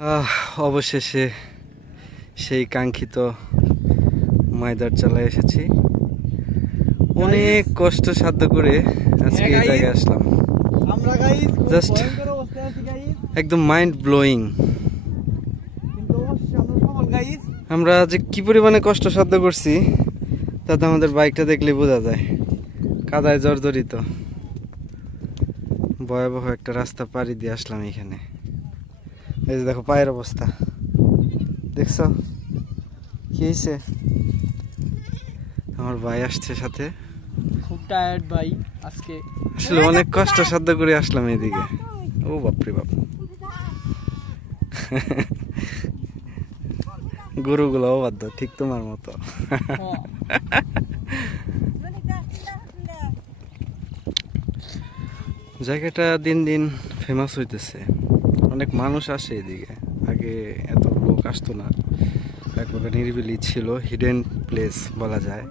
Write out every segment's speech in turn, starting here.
অবশেষে সেই কাঙ্ক্ষিত মাইদার চালায় এসেছি। অনেক কষ্ট সাধ্য করে আজকে এই জায়গায় আসলাম। জাস্ট একদম মাইন্ড ব্লোয়িং। আমরা যে কি পরিমাণে কষ্ট সাধ্য করছি তাতে আমাদের বাইকটা দেখলে বোঝা যায়। কাদায় জর্জরিত ভয়াবহ একটা রাস্তা পাড়ি দিয়ে আসলাম এখানে। এই যে দেখো পায়ের অবস্থা, দেখছো কি হয়েছে? আমার ভাই আসছে সাথে, খুব টায়ার্ড ভাই আজকে। আসলে অনেক কষ্ট সাধ্য করে আসলাম এইদিকে। ও বাপরে বাপ, গরুগুলো অবাধ্য, ঠিক তোমার মতো। জায়গাটা দিন দিন ফেমাস হইতেছে, অনেক মানুষ আসে এদিকে। আগে এত লোক আসতো না, একবারে নিরিবিলি ছিল, হিডেন প্লেস বলা যায়।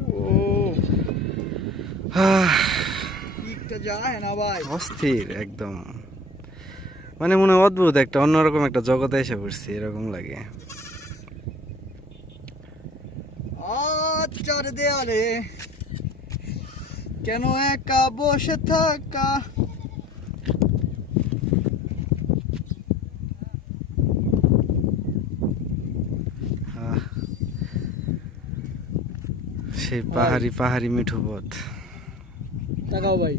অস্থির একদম, মানে মনে হয় অদ্ভুত একটা অন্যরকম একটা জগতে এসে পড়ছি এরকম লাগে। চার দেয়ালে কেন একা বসে থাকা। সেই পাহাড়ি পাহাড়ি মিঠু পথ। তাকাও ভাই,